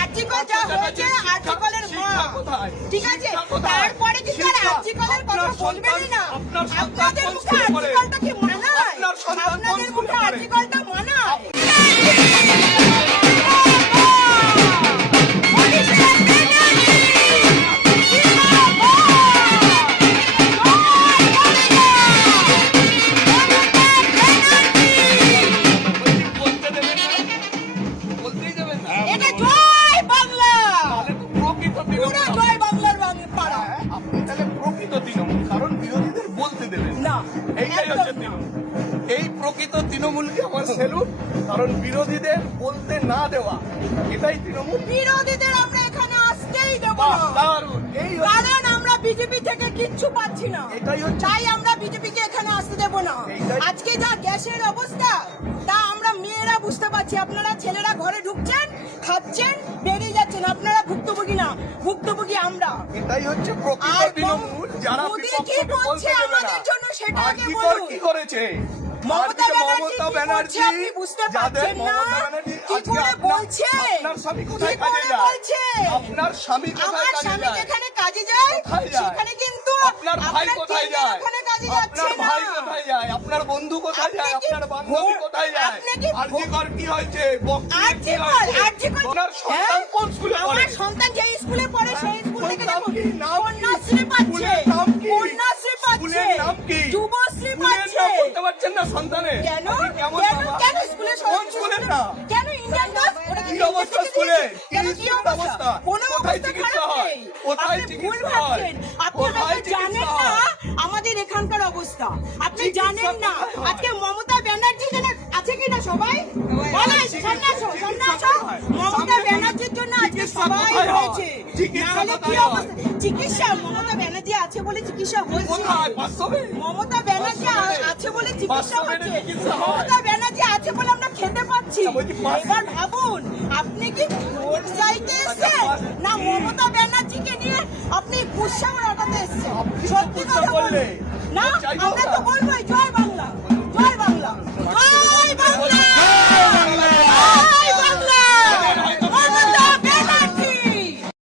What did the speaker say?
article যা হয়েছে আর্টিকেলের মা ঠিক আছে তারপরে কি তার আর্টিকেলের কথা বলবেনই না আপনাদের মুখে আর্টিকেলটা কি মানায় আপনাদের মুখে আর্টিকেলটা মানায় এই প্রকৃত তৃণমূলকে আমার সেলুট কারণ বিরোধীদের বলতে না দেওয়া এটাই তৃণমূল বিরোধীদের আমরা এখানে আসতেই দেব না কারণ আমরা বিজেপি থেকে কিচ্ছু পাচ্ছি না তাই আমরা বিজেপিকে এখানে আসতে দেব না আজকে যা গ্যাসের অবস্থা তা আমরা মেয়েরা বুঝতে পারছি আপনারা ছেলেরা ঘরে ঢুকছেন খাচ্ছেন বেরিয়ে যাচ্ছেন আপনারা ভুক্তভোগী না ভুক্তভোগী আমরা এটাই হচ্ছে প্রকৃত তৃণমূল যারা কি করছে আমাদের জন্য সেটা আগে বলুন কি করেছে মমতা ব্যানার্জি আপনি বুঝতে পারছেন না কি করে বলছে আপনার স্বামী কোথায় কাজে যায় আপনার স্বামী কোথায় কাজে যায় যেখানে কাজে যায় সেখানে কিন্তু আপনার ভাই কোথায় যায় ওখানে কাজে যাচ্ছে আপনার ভাই কোথায় যায় আপনার বন্ধু কোথায় যায় আপনার বান্ধবী কোথায় যায় আরজিকর কি হয়েছে আপনার সন্তান কোন স্কুলে পড়ে আমার সন্তান যে স্কুলে পড়ে সেই স্কুল থেকে কন্যাশ্রী পাচ্ছে কন্যাশ্রী পাচ্ছে যুবশ্রী পাচ্ছে বলতে পারছেন না সন্তানে কেন কেন স্কুলে কেন ইন্ডিয়ান বাস ওটা কি অবস্থা স্কুলে কি অবস্থা কোন অবস্থা খারাপ নেই কোথায় চিকিৎসা হয় আপনারা জানেন না আমাদের এখানকার অবস্থা আপনি জানেন না আজকে মমতা ব্যানার্জি আছে কি না সবাই বলেন সন্ন্যাসো মমতা ব্যানার্জির জন্য আজকে সবাই হয়েছে নাহলে কি অবস্থা চিকিৎসা মমতা ব্যানার্জি আছে বলে চিকিৎসা হচ্ছে মমতা ব্যানার্জি আছে বলে চিকিৎসা হচ্ছে মমতা ব্যানার্জি আছে বলে আমরা খেতে পাচ্ছি এবার ভাবুন আপনি কি ভোট চাইতে এসেছেন না মমতা ব্যানার্জিকে নিয়ে আপনি গুচ্ছা ওড়াতে এসেছেন সত্যি কথা বললে না আমরা